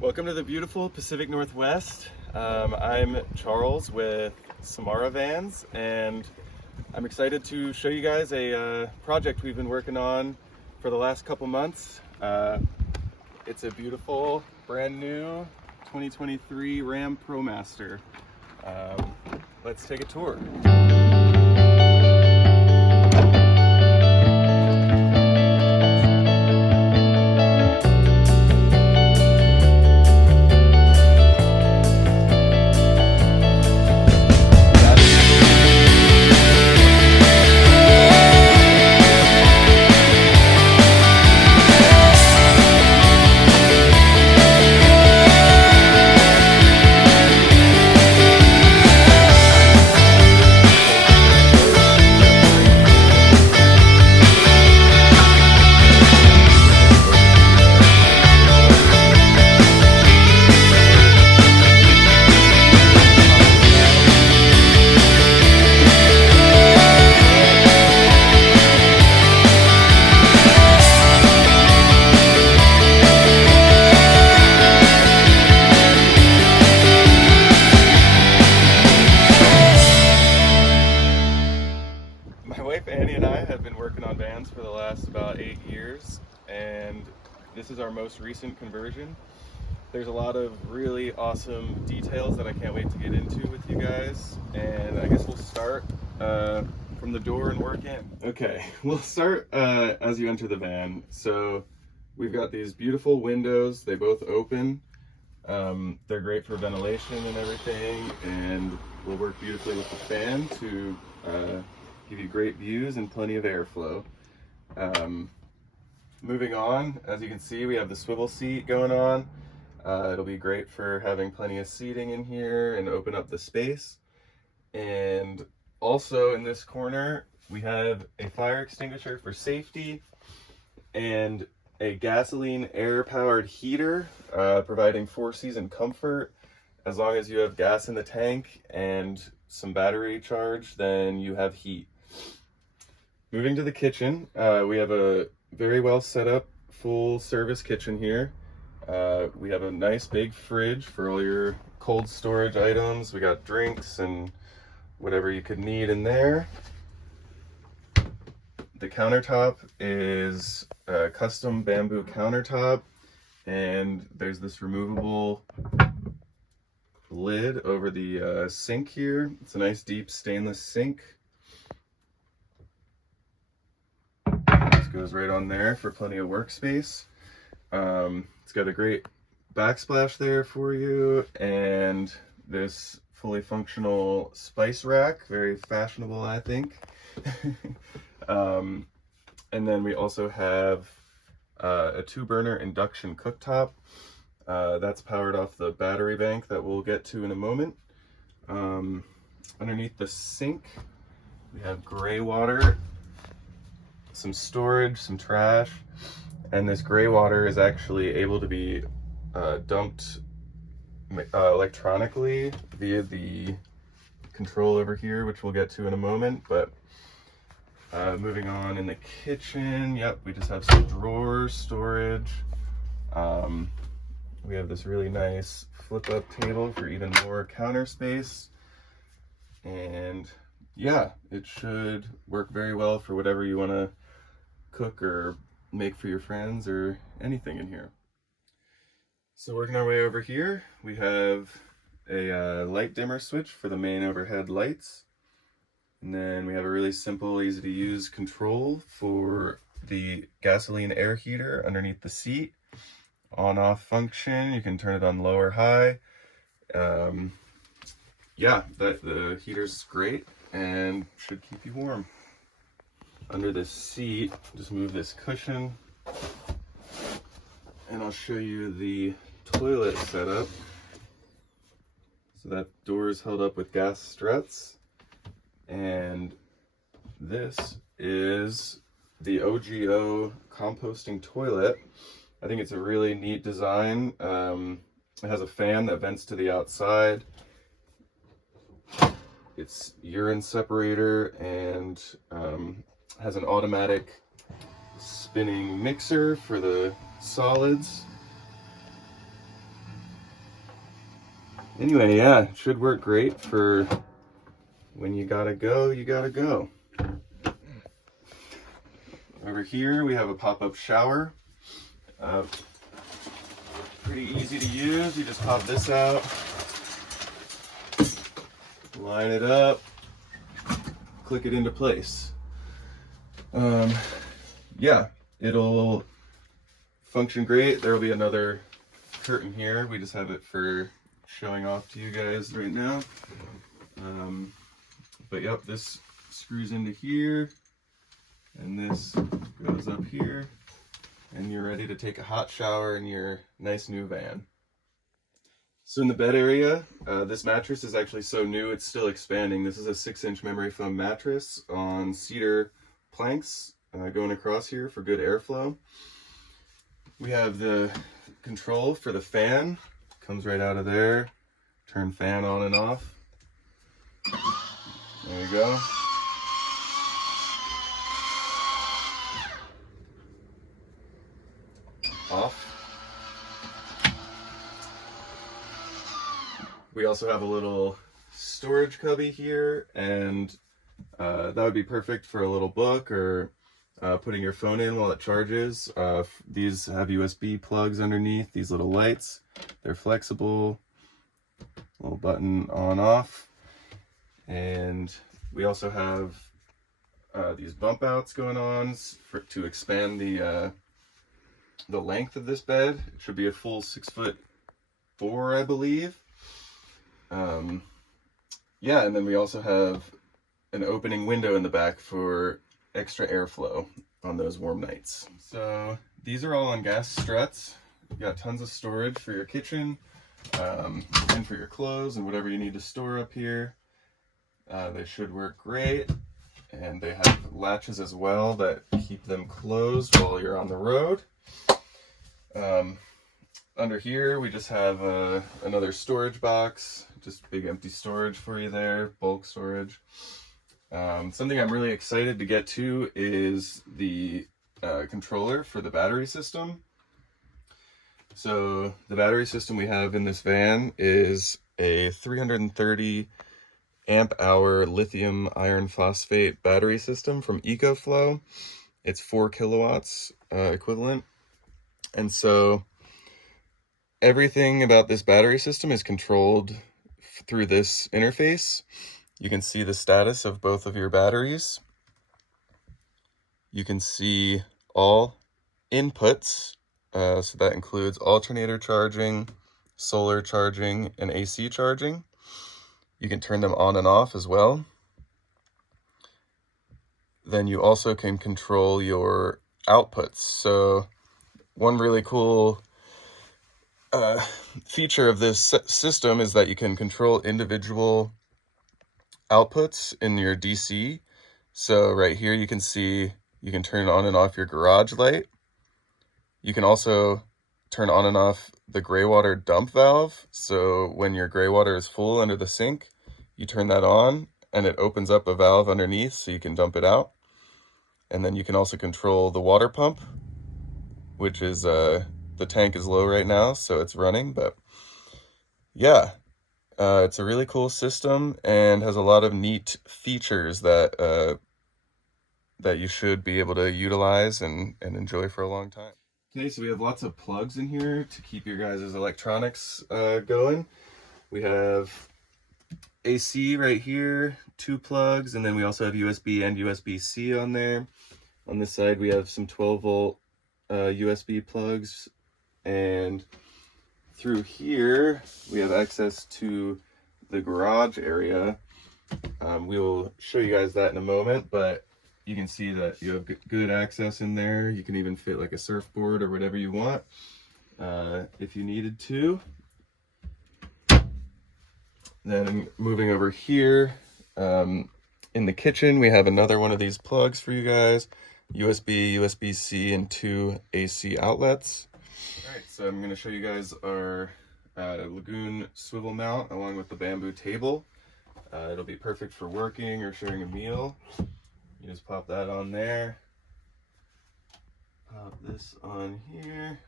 Welcome to the beautiful Pacific Northwest. I'm Charles with Samara Vans, and I'm excited to show you guys a project we've been working on for the last couple months. It's a beautiful, brand new 2023 Ram Promaster. Let's take a tour. My wife Annie and I have been working on vans for the last about 8 years, and this is our most recent conversion. There's a lot of really awesome details that I can't wait to get into with you guys, and I guess we'll start from the door and work in. Okay, we'll start as you enter the van. So we've got these beautiful windows. They both open. They're great for ventilation and everything, and will work beautifully with the fan to give you great views and plenty of airflow. Moving on, as you can see, we have the swivel seat going on. It'll be great for having plenty of seating in here and open up the space. And also in this corner, we have a fire extinguisher for safety and a gasoline air-powered heater, providing 4-season comfort. As long as you have gas in the tank and some battery charge, then you have heat. Moving to the kitchen, we have a very well set up full service kitchen here. We have a nice big fridge for all your cold storage items. We got drinks and whatever you could need in there. The countertop is a custom bamboo countertop, and there's this removable lid over the sink here. It's a nice deep stainless sink. This goes right on there for plenty of workspace. It's got a great backsplash there for you, and this fully functional spice rack, very fashionable, I think. And then we also have a 2-burner induction cooktop. That's powered off the battery bank that we'll get to in a moment. Underneath the sink, we have gray water, some storage, some trash, and this gray water is actually able to be dumped electronically via the control over here, which we'll get to in a moment. But moving on in the kitchen, yep, we just have some drawers, storage. We have this really nice flip-up table for even more counter space. And yeah, it should work very well for whatever you want to cook or make for your friends or anything in here. So working our way over here, we have a light dimmer switch for the main overhead lights. And then we have a really simple, easy to use control for the gasoline air heater underneath the seat. On-off function, you can turn it on low or high. Yeah, the heater's great and should keep you warm. Under this seat, just move this cushion, and I'll show you the toilet setup. So that door is held up with gas struts, and this is the OGO composting toilet. I think it's a really neat design. It has a fan that vents to the outside. It's urine separator and has an automatic spinning mixer for the solids. Anyway, yeah, it should work great for when you gotta go, you gotta go. Over here we have a pop-up shower. Pretty easy to use. You just pop this out, line it up, click it into place. Yeah, it'll function great. There will be another curtain here. We just have it for showing off to you guys right now. But yep, this screws into here, and this goes up here, and you're ready to take a hot shower in your nice new van. So in the bed area, this mattress is actually so new it's still expanding. This is a 6-inch memory foam mattress on cedar planks going across here for good airflow. We have the control for the fan, comes right out of there. Turn fan on and off. There you go. Off. We also have a little storage cubby here, and that would be perfect for a little book or putting your phone in while it charges. These have USB plugs underneath, these little lights. They're flexible. Little button on off. And we also have these bump outs going on to expand the length of this bed. It should be a full 6'4", I believe. Yeah, and then we also have an opening window in the back for extra airflow on those warm nights. So these are all on gas struts. You've got tons of storage for your kitchen and for your clothes and whatever you need to store up here. They should work great, and they have latches as well that keep them closed while you're on the road. Under here we just have another storage box, just big empty storage for you there, bulk storage. Something I'm really excited to get to is the controller for the battery system. So the battery system we have in this van is a 330 amp hour lithium iron phosphate battery system from EcoFlow. It's 4 kilowatts equivalent. And so everything about this battery system is controlled through this interface. You can see the status of both of your batteries. You can see all inputs. So that includes alternator charging, solar charging, and AC charging. You can turn them on and off as well. Then you also can control your outputs. So one really cool feature of this system is that you can control individual outputs in your DC. So right here you can see you can turn on and off your garage light. You can also turn on and off the gray water dump valve. So when your gray water is full under the sink, you turn that on and it opens up a valve underneath so you can dump it out. And then you can also control the water pump, which is the tank is low right now, so it's running. But yeah, it's a really cool system and has a lot of neat features that that you should be able to utilize and enjoy for a long time. Okay, so we have lots of plugs in here to keep your guys' electronics going. We have AC right here, 2 plugs, and then we also have USB and USB-C on there. On this side we have some 12-volt USB plugs, and through here we have access to the garage area. We will show you guys that in a moment, but you can see that you have good access in there. You can even fit like a surfboard or whatever you want if you needed to. Then moving over here, in the kitchen, we have another one of these plugs for you guys. USB, USB-C, and 2 AC outlets. All right, so I'm going to show you guys our Lagoon swivel mount along with the bamboo table. It'll be perfect for working or sharing a meal. You just pop that on there, pop this on here,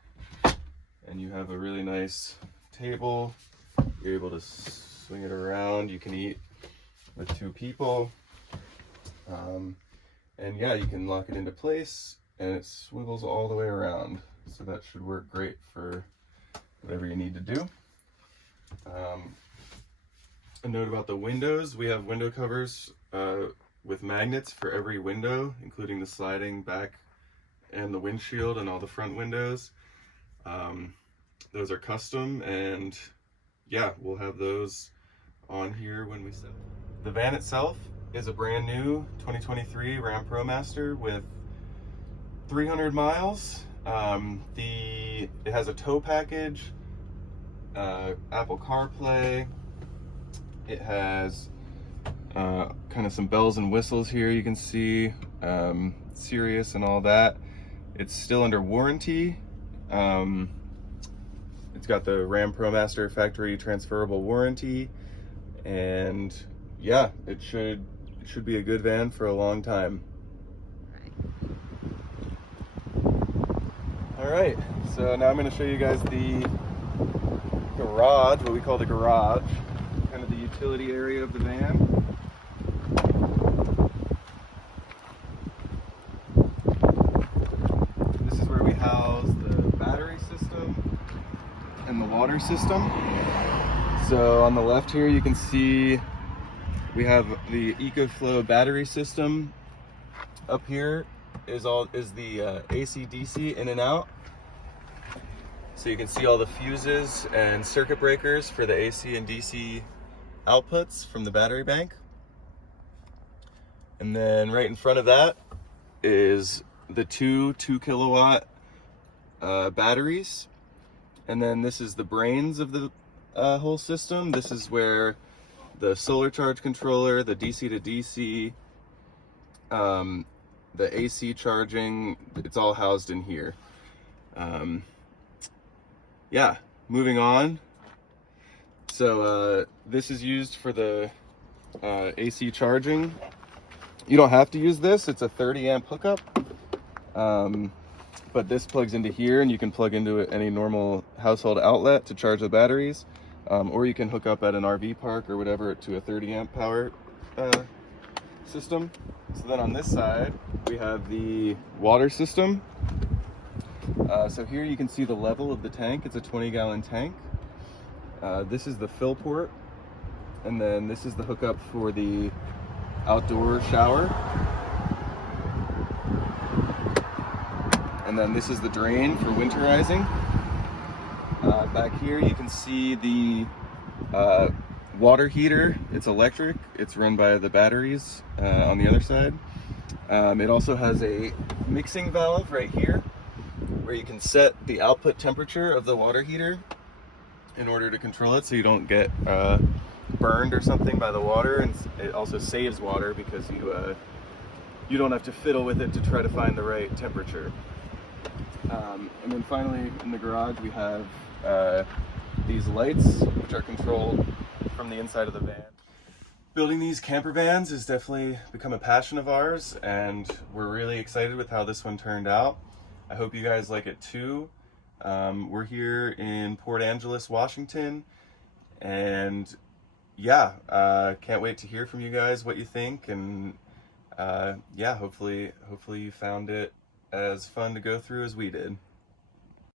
and you have a really nice table You're able to swing it around. You can eat with 2 people. And yeah, you can lock it into place and it swivels all the way around. So that should work great for whatever you need to do. A note about the windows, we have window covers with magnets for every window, including the sliding back and the windshield and all the front windows. Those are custom, and yeah, we'll have those on here when we sell. The van itself is a brand new 2023 Ram Promaster with 300 miles. It has a tow package, Apple CarPlay. It has kind of some bells and whistles here you can see, Sirius and all that. It's still under warranty. It's got the Ram Promaster factory transferable warranty, and yeah, it should be a good van for a long time. All right, so now I'm going to show you guys the garage, what we call the garage, kind of the utility area of the van. This is where we house the battery system and the water system. So on the left here you can see we have the EcoFlow battery system. Up here is the AC DC in and out. So you can see all the fuses and circuit breakers for the AC and DC outputs from the battery bank. And then right in front of that is the two 2-kilowatt batteries. And then this is the brains of the whole system. This is where the solar charge controller, the DC to DC, the AC charging, it's all housed in here. Yeah, moving on. So this is used for the AC charging. You don't have to use this, it's a 30 amp hookup. But this plugs into here, and you can plug into any normal household outlet to charge the batteries. Or you can hook up at an RV park or whatever to a 30 amp power system. So then on this side, we have the water system. So here you can see the level of the tank. It's a 20-gallon tank. This is the fill port, and then this is the hookup for the outdoor shower. And then this is the drain for winterizing. Back here you can see the water heater. It's electric. It's run by the batteries on the other side. It also has a mixing valve right here where you can set the output temperature of the water heater in order to control it so you don't get burned or something by the water. And it also saves water because you don't have to fiddle with it to try to find the right temperature. And then finally in the garage we have these lights, which are controlled from the inside of the van. Building these camper vans has definitely become a passion of ours, and we're really excited with how this one turned out. I hope you guys like it too. We're here in Port Angeles, Washington, and yeah, can't wait to hear from you guys what you think, and yeah, hopefully you found it as fun to go through as we did.